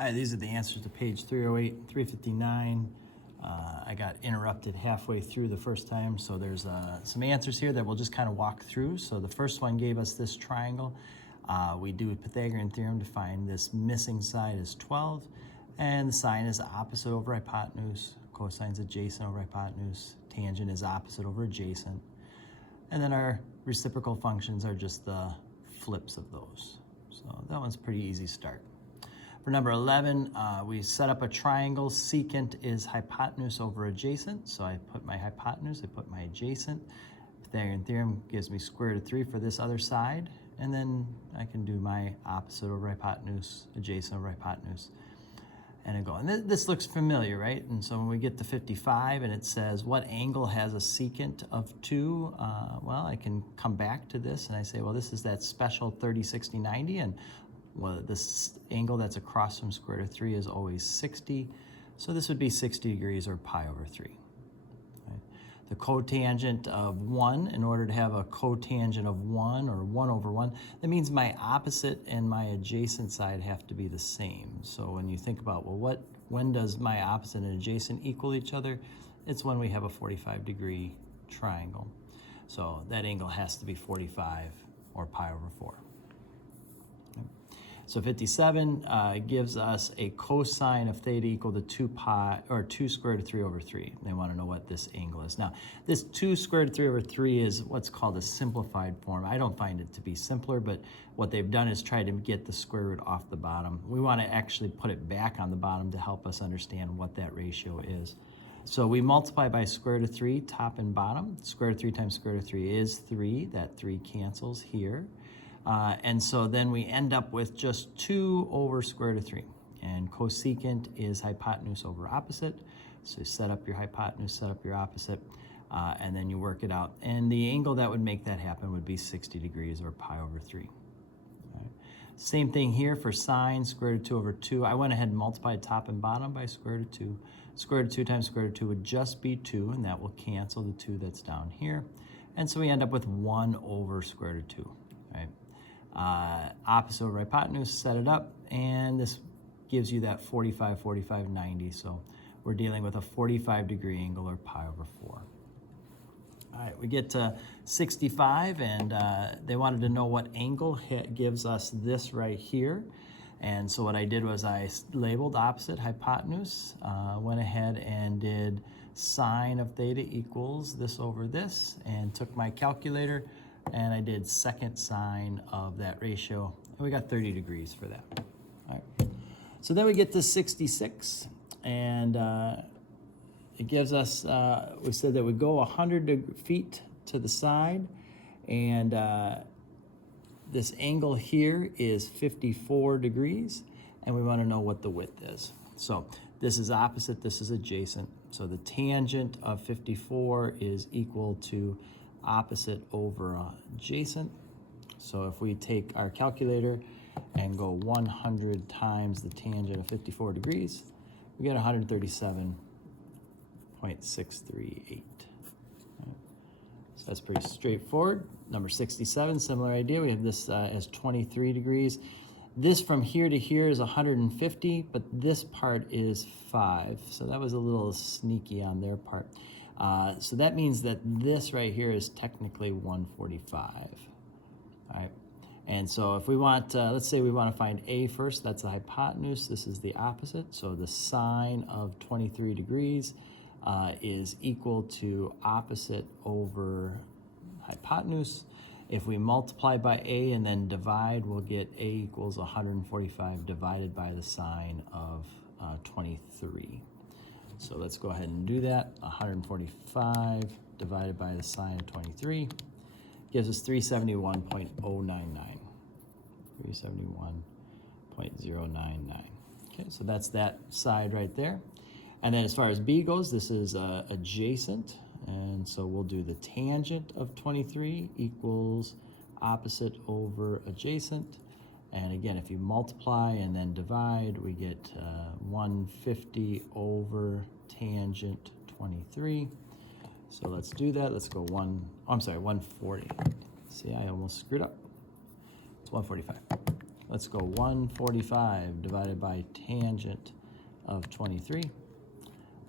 All right, these are the answers to page 308, 359. I got interrupted halfway through the first time, so there's some answers here that we'll just kind of walk through. So the first one gave us this triangle. We do a Pythagorean theorem to find this missing side is 12, and the sine is opposite over hypotenuse, cosine is adjacent over hypotenuse, tangent is opposite over adjacent, and then our reciprocal functions are just the flips of those. So that one's a pretty easy start. For number 11, we set up a triangle. Secant is hypotenuse over adjacent. So I put my hypotenuse, I put my adjacent. Pythagorean theorem gives me square root of 3 for this other side. And then I can do my opposite over hypotenuse, adjacent over hypotenuse. And I go, and this looks familiar, right? And so when we get to 55 and it says, what angle has a secant of 2? Well, I can come back to this and I say, well, this is that special 30, 60, 90. And well, this angle that's across from square root of 3 is always 60. So this would be 60 degrees or pi over 3. Right? The cotangent of 1, in order to have a cotangent of 1 or 1 over 1, that means my opposite and my adjacent side have to be the same. So when you think about, well, when does my opposite and adjacent equal each other? It's when we have a 45-degree triangle. So that angle has to be 45 or pi over 4. So 57 gives us a cosine of theta equal to 2 pi, or 2 square root of 3 over 3. They want to know what this angle is. Now, this 2 square root of 3 over 3 is what's called a simplified form. I don't find it to be simpler, but what they've done is try to get the square root off the bottom. We want to actually put it back on the bottom to help us understand what that ratio is. So we multiply by square root of 3, top and bottom. Square root of 3 times square root of 3 is 3. That 3 cancels here. And so then we end up with just 2 over square root of 3. And cosecant is hypotenuse over opposite. So you set up your hypotenuse, set up your opposite, and then you work it out. And the angle that would make that happen would be 60 degrees or pi over 3. All right. Same thing here for sine, square root of 2 over 2. I went ahead and multiplied top and bottom by square root of 2. Square root of 2 times square root of 2 would just be 2, and that will cancel the 2 that's down here. And so we end up with 1 over square root of 2. Right? Opposite over hypotenuse, set it up, and this gives you that 45, 45, 90. So we're dealing with a 45-degree angle or pi over 4. All right, we get to 65, and they wanted to know what angle gives us this right here. And so what I did was I labeled opposite hypotenuse, went ahead and did sine of theta equals this over this, and took my calculator, and I did second sine of that ratio, and we got 30 degrees for that. All right. So then we get to 66, and it gives us, we said that we go 100 feet to the side, and this angle here is 54 degrees, and we want to know what the width is. So this is opposite, this is adjacent. So the tangent of 54 is equal to opposite over adjacent. So if we take our calculator and go 100 times the tangent of 54 degrees, we get 137.638. So that's pretty straightforward. Number 67, similar idea. We have this as 23 degrees. This from here to here is 150, but this part is 5. So that was a little sneaky on their part. So that means that this right here is technically 145. All right. And so if we want, let's say we want to find A first, that's the hypotenuse. This is the opposite. So the sine of 23 degrees is equal to opposite over hypotenuse. If we multiply by A and then divide, we'll get A equals 145 divided by the sine of 23. So let's go ahead and do that. 145 divided by the sine of 23 gives us 371.099. 371.099. Okay, so that's that side right there. And then as far as B goes, this is adjacent. And so we'll do the tangent of 23 equals opposite over adjacent. And again, if you multiply and then divide, we get 150 over tangent 23. So let's do that. Let's go 140. See, I almost screwed up. It's 145. let's go 145 divided by tangent of 23,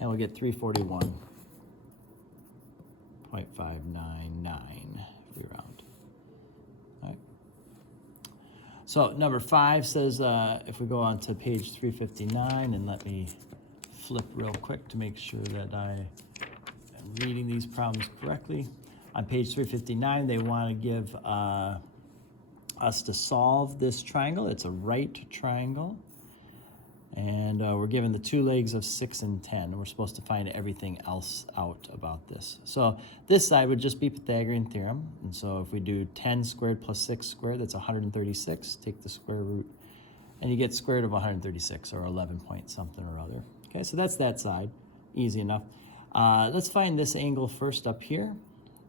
and we'll get 341.599 if we round. All right. So number 5 says, if we go on to page 359, and let me flip real quick to make sure that I am reading these problems correctly. On page 359, they want to give us to solve this triangle. It's a right triangle. And we're given the two legs of 6 and 10. We're supposed to find everything else out about this. So this side would just be Pythagorean theorem. And so if we do 10 squared plus 6 squared, that's 136. Take the square root, and you get square root of 136, or 11 point something or other. Okay, so that's that side. Easy enough. Let's find this angle first up here.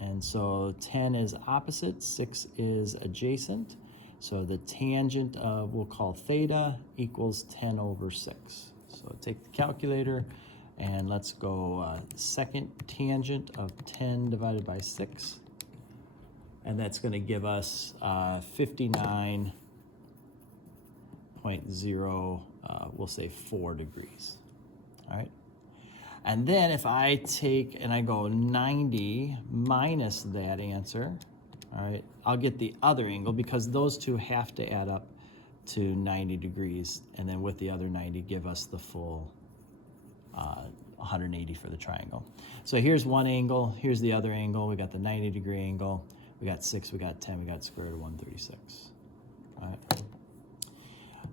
And so 10 is opposite, 6 is adjacent. So the tangent of, we'll call theta, equals 10 over 6. So take the calculator, and let's go second tangent of 10 divided by 6. And that's going to give us 59.0, we'll say 4 degrees. All right. And then if I take and I go 90 minus that answer, all right, I'll get the other angle, because those two have to add up to 90 degrees. And then with the other 90, give us the full 180 for the triangle. So here's one angle, here's the other angle. We got the 90-degree angle. We got 6, we got 10, we got square root of 136. All right.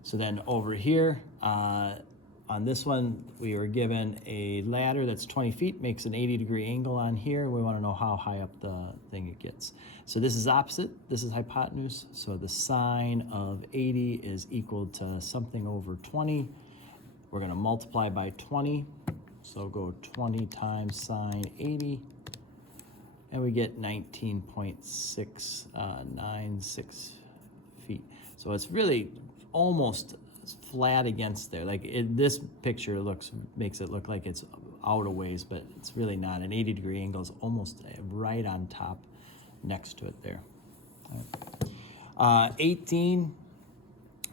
So then over here, on this one, we were given a ladder that's 20 feet, makes an 80-degree angle on here. We want to know how high up the thing it gets. So this is opposite, this is hypotenuse. So the sine of 80 is equal to something over 20. We're going to multiply by 20. So go 20 times sine 80, and we get 19.696 feet. So it's really almost flat against there. Like this picture makes it look like it's out a ways, but it's really not. An 80-degree angle is almost right on top next to it there. All right. 18,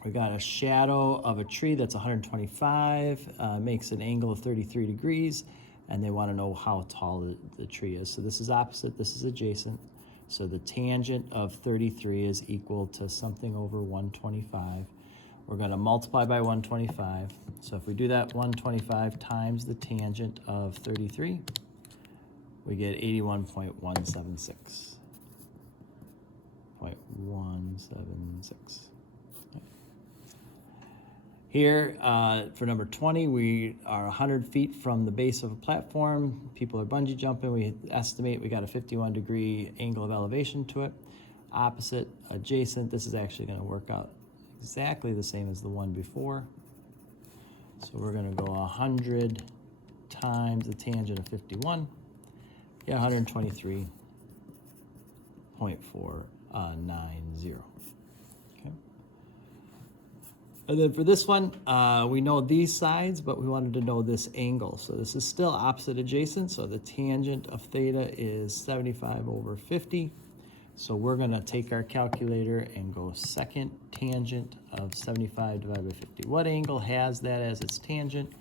we got a shadow of a tree that's 125, makes an angle of 33 degrees, and they want to know how tall the tree is. So this is opposite, this is adjacent. So the tangent of 33 is equal to something over 125. We're going to multiply by 125. So if we do that, 125 times the tangent of 33, we get 81.176. 0.176. Here, for number 20, we are 100 feet from the base of a platform. People are bungee jumping. We estimate we got a 51-degree angle of elevation to it. Opposite, adjacent, this is actually going to work out exactly the same as the one before. So we're going to go 100 times the tangent of 51. Yeah, 123.490. Okay. And then for this one, we know these sides, but we wanted to know this angle. So this is still opposite adjacent. So the tangent of theta is 75 over 50. So we're going to take our calculator and go second tangent of 75 divided by 50. What angle has that as its tangent?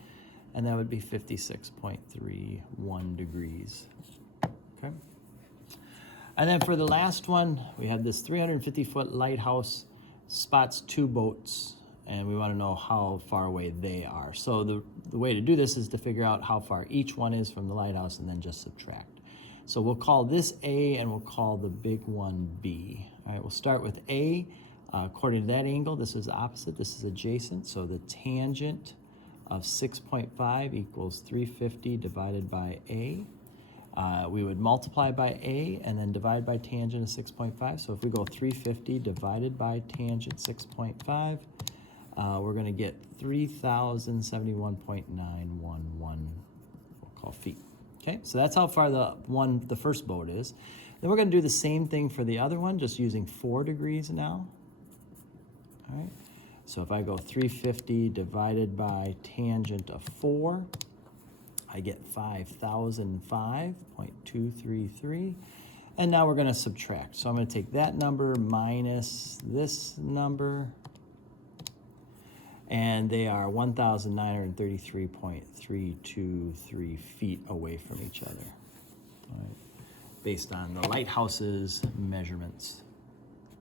And that would be 56.31 degrees. Okay. And then for the last one, we have this 350-foot lighthouse, spots 2 boats, and we want to know how far away they are. So the way to do this is to figure out how far each one is from the lighthouse and then just subtract. So we'll call this A, and we'll call the big one B. All right, we'll start with A. According to that angle, this is opposite, this is adjacent. So the tangent of 6.5 equals 350 divided by A. We would multiply by A and then divide by tangent of 6.5. So if we go 350 divided by tangent 6.5, we're going to get 3,071.911, we'll call feet. Okay, so that's how far the first boat is. Then we're going to do the same thing for the other one, just using 4 degrees now. All right, so if I go 350 divided by tangent of 4, I get 5,005.233. And now we're going to subtract. So I'm going to take that number minus this number, and they are 1,933.323 feet away from each other, all right, based on the lighthouse's measurements.